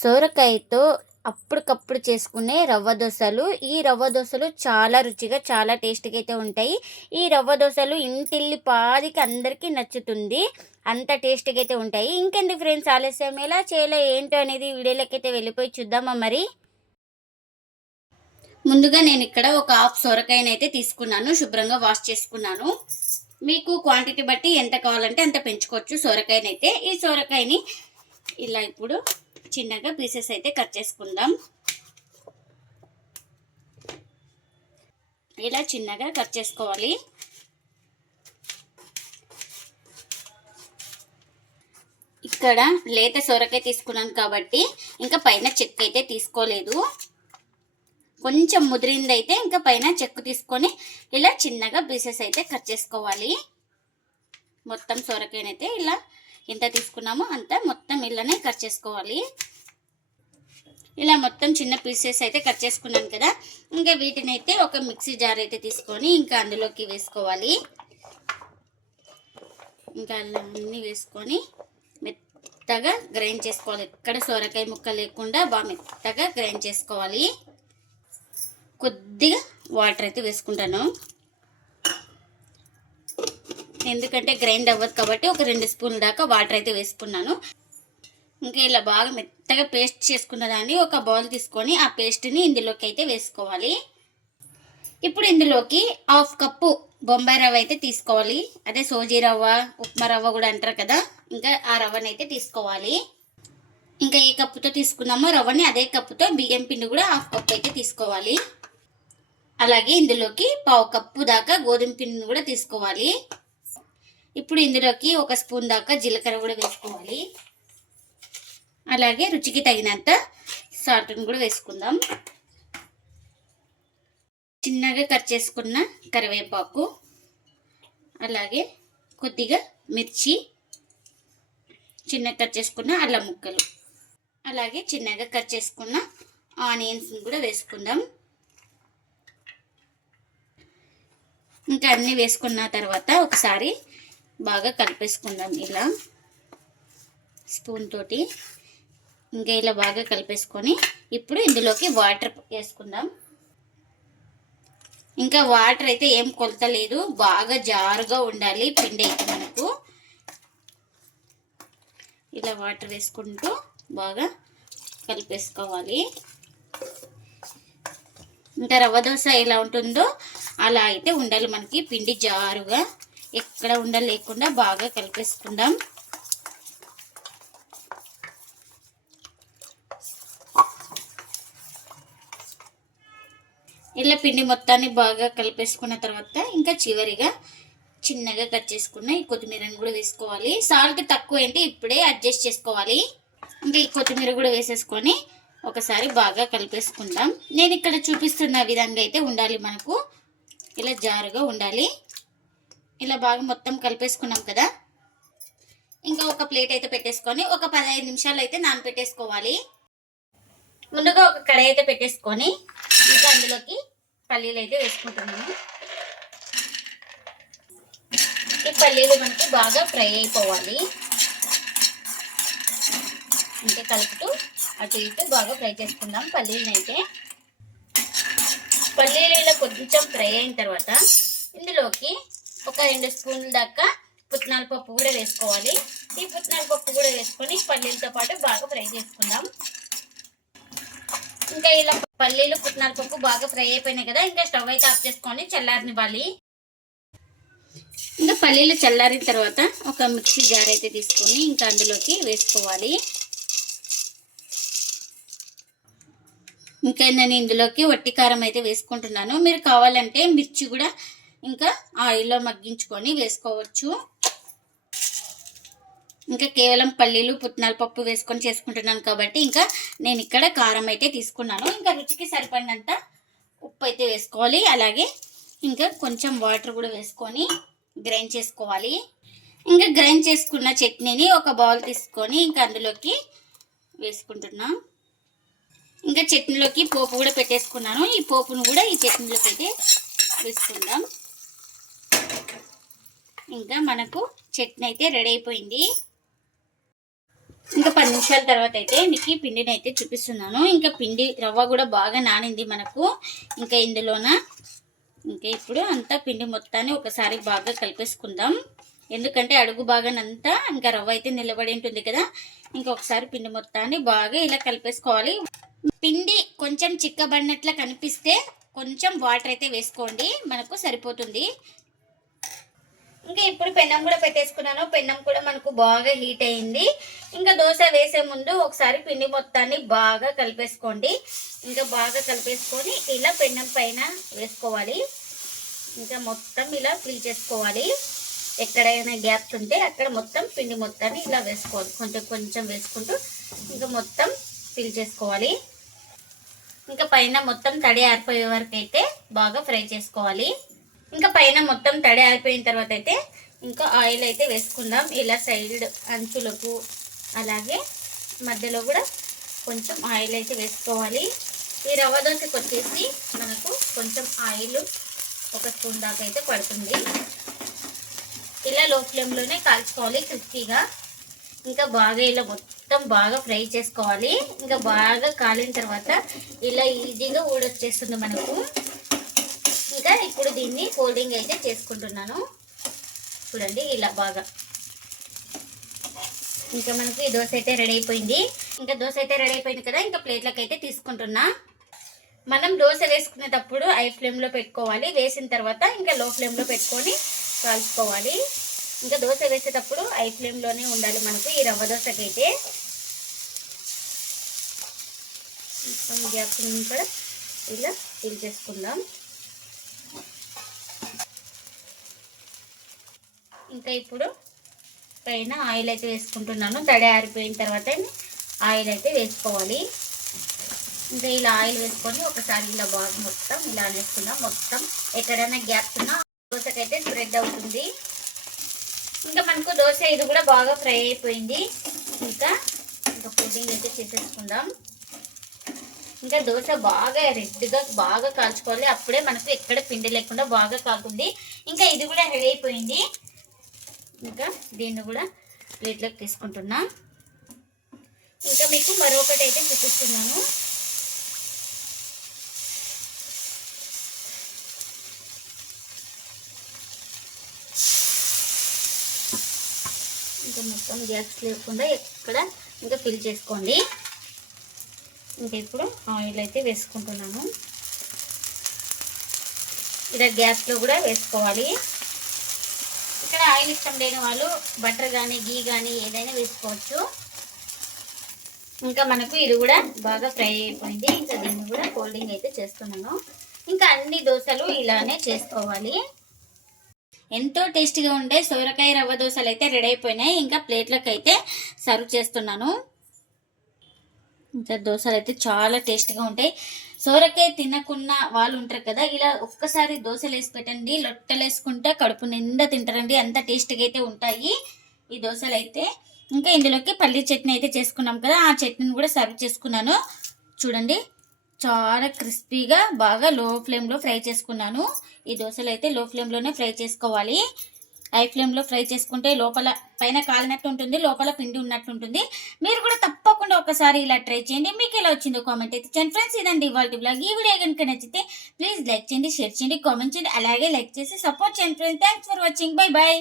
సోరకాయతో అప్పటికప్పుడు చేసుకునే రవ్వ దోశలు. ఈ రవ్వ దోశలు చాలా రుచిగా చాలా టేస్ట్గా అయితే ఉంటాయి. ఈ రవ్వ దోశలు ఇంటిల్లి పాదికి అందరికీ నచ్చుతుంది. అంత టేస్ట్గా అయితే ఉంటాయి. ఇంకెందుకు ఫ్రెండ్స్ ఆలస్యం? ఎలా చేయాలో ఏంటో అనేది వీడియోలోకైతే అయితే వెళ్ళిపోయి చూద్దామా మరి? ముందుగా నేను ఇక్కడ ఒక హాఫ్ సొరకాయని అయితే తీసుకున్నాను. శుభ్రంగా వాష్ చేసుకున్నాను. మీకు క్వాంటిటీ బట్టి ఎంత కావాలంటే అంత పెంచుకోవచ్చు సొరకాయనైతే. ఈ సొరకాయని ఇలా ఇప్పుడు చిన్నగా పీసెస్ అయితే కట్ చేసుకుందాం. ఇలా చిన్నగా కట్ చేసుకోవాలి. ఇక్కడ లేత సొరకాయ తీసుకున్నాను కాబట్టి ఇంకా పైన చెక్క అయితే తీసుకోలేదు. కొంచెం ముదిరింది అయితే ఇంకా పైన చెక్కు తీసుకొని ఇలా చిన్నగా పీసెస్ అయితే కట్ చేసుకోవాలి. మొత్తం సొరకాయనైతే ఇలా ఎంత తీసుకున్నామో అంత మొత్తం ఇలానే కట్ చేసుకోవాలి. ఇలా మొత్తం చిన్న పీసెస్ అయితే కట్ చేసుకున్నాను కదా. ఇంకా వీటిని అయితే ఒక మిక్సీ జార్ అయితే తీసుకొని ఇంకా అందులోకి వేసుకోవాలి. ఇంకా అన్నీ వేసుకొని మెత్తగా గ్రైండ్ చేసుకోవాలి. ఎక్కడ సొరకాయ ముక్క లేకుండా బాగా మెత్తగా గ్రైండ్ చేసుకోవాలి. కొద్దిగా వాటర్ అయితే వేసుకుంటాను. ఎందుకంటే గ్రైండ్ అవ్వదు కాబట్టి ఒక రెండు స్పూన్ల దాకా వాటర్ అయితే వేసుకున్నాను. ఇంకా ఇలా బాగా మెత్తగా పేస్ట్ చేసుకున్న దాన్ని ఒక బౌల్ తీసుకొని ఆ పేస్ట్ని ఇందులోకి అయితే వేసుకోవాలి. ఇప్పుడు ఇందులోకి హాఫ్ కప్పు బొంబాయి రవ్వ అయితే తీసుకోవాలి. అదే సోజీ రవ్వ ఉప్మా రవ్వ కూడా అంటారు కదా. ఇంకా ఆ రవ్వని అయితే తీసుకోవాలి. ఇంకా ఏ కప్పుతో తీసుకున్నామో రవ్వని అదే కప్పుతో బియ్యం పిండి కూడా హాఫ్ కప్ అయితే తీసుకోవాలి. అలాగే ఇందులోకి పావు కప్పు దాకా గోధుమ పిండిని కూడా తీసుకోవాలి. ఇప్పుడు ఇందులోకి ఒక స్పూన్ దాకా జీలకర్ర కూడా వేసుకోవాలి. అలాగే రుచికి తగినంత సాల్ట్ని కూడా వేసుకుందాం. చిన్నగా కట్ చేసుకున్న కరివేపాకు అలాగే కొద్దిగా మిర్చి చిన్నగా కట్ చేసుకున్న అల్లం ముక్కలు అలాగే చిన్నగా కట్ చేసుకున్న ఆనియన్స్ని కూడా వేసుకుందాం. ఇంకా అన్నీ వేసుకున్న తర్వాత ఒకసారి బాగా కలిపేసుకుందాం ఇలా. స్పూన్ తోటి ఇంకా ఇలా బాగా కలిపేసుకొని ఇప్పుడు ఇందులోకి వాటర్ వేసుకుందాం. ఇంకా వాటర్ అయితే ఏం కొలత లేదు బాగా జారుగా ఉండాలి పిండి అయితే మనకు. ఇలా వాటర్ వేసుకుంటూ బాగా కలిపేసుకోవాలి. ఇంకా రవ్వ దోశ ఎలా ఉంటుందో అలా అయితే ఉండాలి మనకి పిండి జారుగా. ఎక్కడ ఉండలేకుండా లేకుండా బాగా కలిపేసుకుందాం. ఇలా పిండి మొత్తాన్ని బాగా కలిపేసుకున్న తర్వాత ఇంకా చివరిగా చిన్నగా కట్ చేసుకున్న ఈ కొత్తిమీరని కూడా వేసుకోవాలి. సాల్ట్ తక్కువ ఏంటి ఇప్పుడే అడ్జస్ట్ చేసుకోవాలి. ఇంకా ఈ కొత్తిమీర కూడా వేసేసుకొని ఒకసారి బాగా కలిపేసుకుందాం. నేను ఇక్కడ చూపిస్తున్న విధంగా అయితే ఉండాలి మనకు. ఇలా జారుగా ఉండాలి. ఇలా బాగా మొత్తం కలిపేసుకున్నాం కదా. ఇంకా ఒక ప్లేట్ అయితే పెట్టేసుకొని ఒక పదహైదు నిమిషాలు అయితే నానపెట్టేసుకోవాలి. ముందుగా ఒక కడాయి అయితే పెట్టేసుకొని ఇంకా అందులోకి పల్లీలు అయితే వేసుకుంటున్నాము. ఈ పల్లీలు మనకి బాగా ఫ్రై అయిపోవాలి. అంటే కలుపుతూ అటు ఇటు బాగా ఫ్రై చేసుకుందాం పల్లీలను అయితే. పల్లీలు ఇలా కొంచెం ఫ్రై అయిన తర్వాత ఇందులోకి ఒక రెండు స్పూన్ల దాకా పుట్నాల పప్పు కూడా వేసుకోవాలి. ఈ పుట్నాల పప్పు కూడా వేసుకొని పల్లీలతో పాటు బాగా ఫ్రై చేసుకుందాం. ఇంకా ఇలా పల్లీలు పుట్నాల పప్పు బాగా ఫ్రై అయిపోయినాయి కదా ఇంకా స్టవ్ అయితే ఆఫ్ చేసుకొని చల్లారనివ్వాలి. ఇంకా పల్లీలు చల్లారిన తర్వాత ఒక మిక్సీ జార్ అయితే తీసుకొని ఇంకా అందులోకి వేసుకోవాలి. ఇంకా నేను ఇందులోకి వట్టి కారం అయితే వేసుకుంటున్నాను. మీరు కావాలంటే మిర్చి కూడా ఇంకా ఆయిల్లో మగ్గించుకొని వేసుకోవచ్చు. ఇంకా కేవలం పల్లీలు పుట్నాల పప్పు వేసుకొని చేసుకుంటున్నాను కాబట్టి ఇంకా నేను ఇక్కడ కారం అయితే తీసుకున్నాను. ఇంకా రుచికి సరిపడినంత ఉప్పు అయితే వేసుకోవాలి. అలాగే ఇంకా కొంచెం వాటర్ కూడా వేసుకొని గ్రైండ్ చేసుకోవాలి. ఇంకా గ్రైండ్ చేసుకున్న చట్నీని ఒక బౌల్ తీసుకొని ఇంకా అందులోకి వేసుకుంటున్నా. ఇంకా చట్నీలోకి పోపు కూడా పెట్టేసుకున్నాను. ఈ పోపును కూడా ఈ చట్నీలోకి అయితే వేసుకుందాం. ఇంకా మనకు చట్నీ అయితే రెడీ అయిపోయింది. ఇంకా పది నిమిషాల తర్వాత అయితే మీకు పిండిని అయితే చూపిస్తున్నాను. ఇంకా పిండి రవ్వ కూడా బాగా నానింది మనకు. ఇంకా ఇందులోన ఇంకా ఇప్పుడు అంతా పిండి మొత్తాన్ని ఒకసారి బాగా కలిపేసుకుందాం. ఎందుకంటే అడుగు బాగానంతా ఇంకా రవ్వ అయితే నిలబడి ఉంటుంది కదా. ఇంకా ఒకసారి పిండి మొత్తాన్ని బాగా ఇలా కలిపేసుకోవాలి. పిండి కొంచెం చిక్కబడినట్లు కనిపిస్తే కొంచెం వాటర్ అయితే వేసుకోండి. మనకు సరిపోతుంది. ఇంకా ఇప్పుడు పెన్నం కూడా పెట్టేసుకున్నాను. పెన్నం కూడా మనకు బాగా హీట్ అయింది. ఇంకా దోశ వేసే ముందు ఒకసారి పిండి మొత్తాన్ని బాగా కలిపేసుకోండి. ఇంకా బాగా కలిపేసుకొని ఇలా పెన్నం పైన వేసుకోవాలి. ఇంకా మొత్తం ఇలా ఫిల్ చేసుకోవాలి. ఎక్కడైనా గ్యాప్స్ ఉంటే అక్కడ మొత్తం పిండి మొత్తాన్ని ఇలా వేసుకోవాలి. కొంచెం కొంచెం వేసుకుంటూ ఇంకా మొత్తం ఫిల్ చేసుకోవాలి. ఇంకా పైన మొత్తం తడి ఆరిపోయే వరకు అయితే బాగా ఫ్రై చేసుకోవాలి. ఇంకా పైన మొత్తం తడి ఆగిపోయిన తర్వాత అయితే ఇంకా ఆయిల్ అయితే వేసుకుందాం. ఇలా సైడ్ అంచులకు అలాగే మధ్యలో కూడా కొంచెం ఆయిల్ అయితే వేసుకోవాలి. ఈ రవ్వ దోశకు వచ్చేసి మనకు కొంచెం ఆయిల్ ఒక స్పూన్ దాకా అయితే పడుతుంది. ఇలా లో ఫ్లేమ్లోనే కాల్చుకోవాలి క్రిస్పీగా. ఇంకా బాగా ఇలా మొత్తం బాగా ఫ్రై చేసుకోవాలి. ఇంకా బాగా కాలిన తర్వాత ఇలా ఈజీగా ఊడొచ్చేస్తుంది మనకు. ఇప్పుడు దీన్ని ఫోల్డింగ్ అయితే చేసుకుంటున్నాను. చూడండి ఇలా బాగా. ఇంకా మనకి ఈ దోశ అయితే రెడీ అయిపోయింది. ఇంకా దోశ అయితే రెడీ అయిపోయింది కదా ఇంకా ప్లేట్లకు అయితే తీసుకుంటున్నా. మనం దోశ వేసుకునేటప్పుడు ఐ ఫ్లేమ్లో పెట్టుకోవాలి. వేసిన తర్వాత ఇంకా లో ఫ్లేమ్లో పెట్టుకొని కాల్చుకోవాలి. ఇంకా దోశ వేసేటప్పుడు ఐ ఫ్లేమ్లోనే ఉండాలి మనకు ఈ రవ్వ దోశకైతే గ్యాప్ కూడా ఇలా ఫిల్ చేసుకుందాం. ఇంకా ఇప్పుడు పైన ఆయిల్ అయితే వేసుకుంటున్నాను. తడి ఆరిపోయిన తర్వాత ఆయిల్ అయితే వేసుకోవాలి. ఇంకా ఇలా ఆయిల్ వేసుకొని ఒకసారి ఇలా బాగా మొత్తం ఇలా అనేసుకుందాం. మొత్తం ఎక్కడైనా గ్యాప్స్ ఉన్నా దోశకైతే స్ప్రెడ్ అవుతుంది. ఇంకా మనకు దోశ ఇది కూడా బాగా ఫ్రై అయిపోయింది. ఇంకా ఇంకా పుడ్డింగ్ అయితే చేసేసుకుందాం. ఇంకా దోశ బాగా రెడ్గా బాగా కాల్చుకోవాలి. అప్పుడే మనకు ఎక్కడ పిండి లేకుండా బాగా కాకుంది ఇంకా ఇది కూడా రెడీ అయిపోయింది. ఇంకా దీన్ని కూడా ప్లేట్లోకి తీసుకుంటున్నా. ఇంకా మీకు మరొకటి అయితే చూపిస్తున్నాను. ఇంకా మొత్తం గ్యాస్ లేకుండా ఎక్కడ ఇంకా ఫిల్ చేసుకోండి. ఇంకా ఇప్పుడు ఆయిల్ అయితే వేసుకుంటున్నాను. ఇలా గ్యాస్లో కూడా వేసుకోవాలి. ఇక్కడ ఆయిల్ ఇష్టం లేని వాళ్ళు బటర్ కానీ గీ కానీ ఏదైనా వేసుకోవచ్చు. ఇంకా మనకు ఇది కూడా బాగా ఫ్రై అయిపోయింది. ఇంకా దీన్ని కూడా ఫోల్డింగ్ అయితే చేస్తున్నాను. ఇంకా అన్ని దోశలు ఇలానే చేసుకోవాలి. ఎంతో టేస్టీగా ఉండే సోరకాయ రవ్వ దోశలు అయితే రెడీ అయిపోయినాయి. ఇంకా ప్లేట్లకు అయితే సర్వ్ చేస్తున్నాను. ఇంకా దోశలు అయితే చాలా టేస్టీగా ఉంటాయి. సోరకాయ తినకున్న వాళ్ళు ఉంటారు కదా ఇలా ఒక్కసారి దోశలు వేసి పెట్టండి లొట్టలు వేసుకుంటే కడుపు నిండా తింటారండి. అంత టేస్టీగా అయితే ఉంటాయి ఈ దోశలు అయితే. ఇంకా ఇందులోకి పల్లీ చట్నీ అయితే చేసుకున్నాం కదా ఆ చట్నీని కూడా సర్వ్ చేసుకున్నాను. చూడండి చాలా క్రిస్పీగా బాగా లో ఫ్లేమ్లో ఫ్రై చేసుకున్నాను. ఈ దోశలు అయితే లో ఫ్లేమ్లోనే ఫ్రై చేసుకోవాలి. హై ఫ్లేమ్లో ఫ్రై చేసుకుంటే లోపల పైన కాలినట్టు ఉంటుంది లోపల పిండి ఉన్నట్టు ఉంటుంది. మీరు కూడా తప్పకుండా ఒకసారి ఇలా ట్రై చేయండి. మీకు ఎలా వచ్చిందో కామెంట్ అయితే చేయండి. ఫ్రెండ్స్ ఇదండి ఇవాళ బ్లాగ్. ఈ వీడియో కనుక నచ్చితే ప్లీజ్ లైక్ చేయండి షేర్ చేయండి కామెంట్ చేయండి. అలాగే లైక్ చేసి సపోర్ట్ చేయండి friends. Thanks for watching. Bye bye